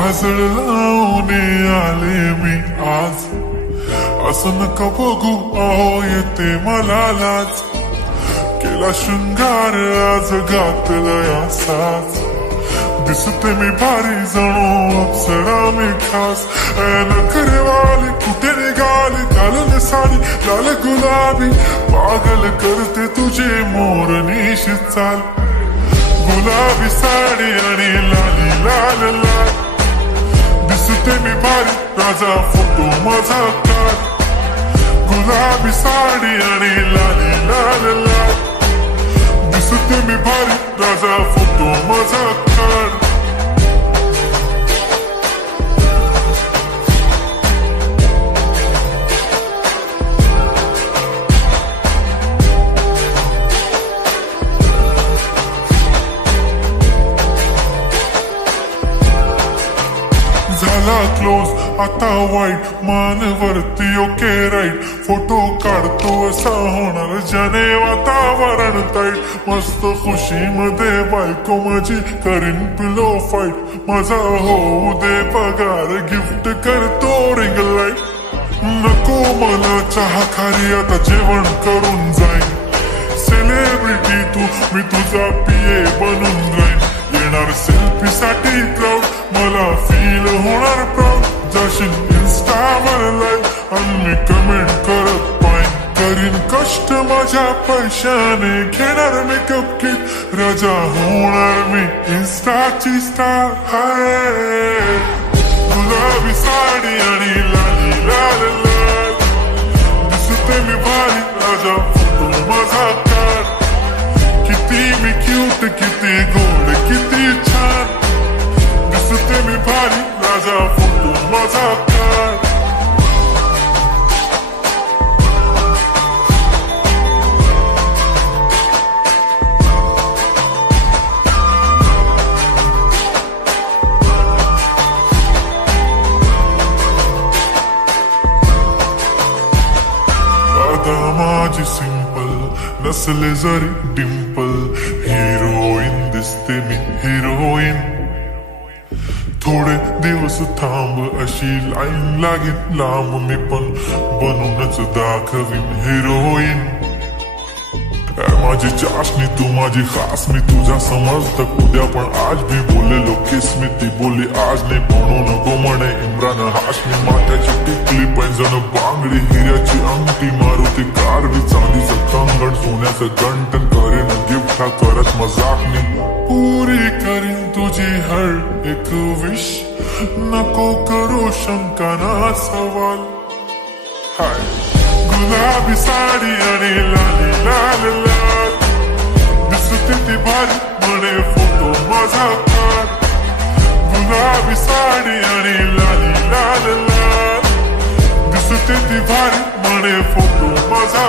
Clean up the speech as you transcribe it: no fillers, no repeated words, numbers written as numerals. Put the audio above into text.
काजळ लावून आले मी आज, असं नका बघू अहो येते मला लाज. केला शृंगार आज घातलाय असाच, दिसते मी भारी जणू अप्सरा मी खास. नखरेवाली कुठे निघाली घालून साडी लाल गुलाबी, पागल करते तुझे मोरनीशी चाल. गुलाबी साडी आणि लाली लाल लाल, दिसते मी भारी राजा फोटो माझा काढ. गुलाबी साडी आणि लाली लाल लाल, दिसते मी भारी राजा फोटो माझा काढ. झाला क्लोज आता वाईट, मान वरती ओके राईट. फोटो काढतो असा होणार ज्याने वातावरण ताईट. मस्त खुशी मध्ये बायको माझी करीन पिलो फाईट. माझा होऊ दे पगार गिफ्ट करतो रिंग लाईट. नको मला चहा खारी आता जेवण करून जाईन. सेलिब्रिटी तू मी तुझा पिये बनून राहीन. येणार सेल्फी साठी क्राऊड मला फील होणार प्राऊड. जाशील इन्स्टावर लाईव्ह आणि कमेंट करत पाईन. करीन कष्ट माझ्या पैशाने घेणार मेकअप किट. राजा होणार मी इन्स्टाची स्टार. हाय गुलाबी साडी आणि लाली लाल लाल, दिसते मी भारी राजा फोटो माझा काढ. किती मी क्यूट किती गोड किती छान, दिसते मी भारी राजा फोटो माझा काढ. आता माझी सिंपल नसले जरी डिंपल, हिरोईन दिसते मी हिरोईन. थोडे दिवस थांब अशी लाईन लागेल लांब, मी पण बनूनच दाखवीन हिरोईन. माझी चाशनी तू माझी खास, मी तुझ्या समजत उद्या पण आज भी बोललेलो किस मी. ती बोली आज नाही म्हणू नको म्हणे इम्रान हाशमी. माथ्याची टिकली पैंजण बांगडी हिऱ्याची अंगठी, मारुती कार बी चांदीचं कंगण सोन्याचं गंटन. करेन गिफ्ट हा करत मजाक मी. पुरी करीन तुझी हर एक विश, नको करू शंका ना सवाल. हाय गुलाबी साडी आणि लाली लाल लाल, दिसते ती भारी म्हणे फोटो माझा काढ. गुलाबी साडी आणि लाली लाल लाल, दिसते ती भारी म्हणे फोटो माझा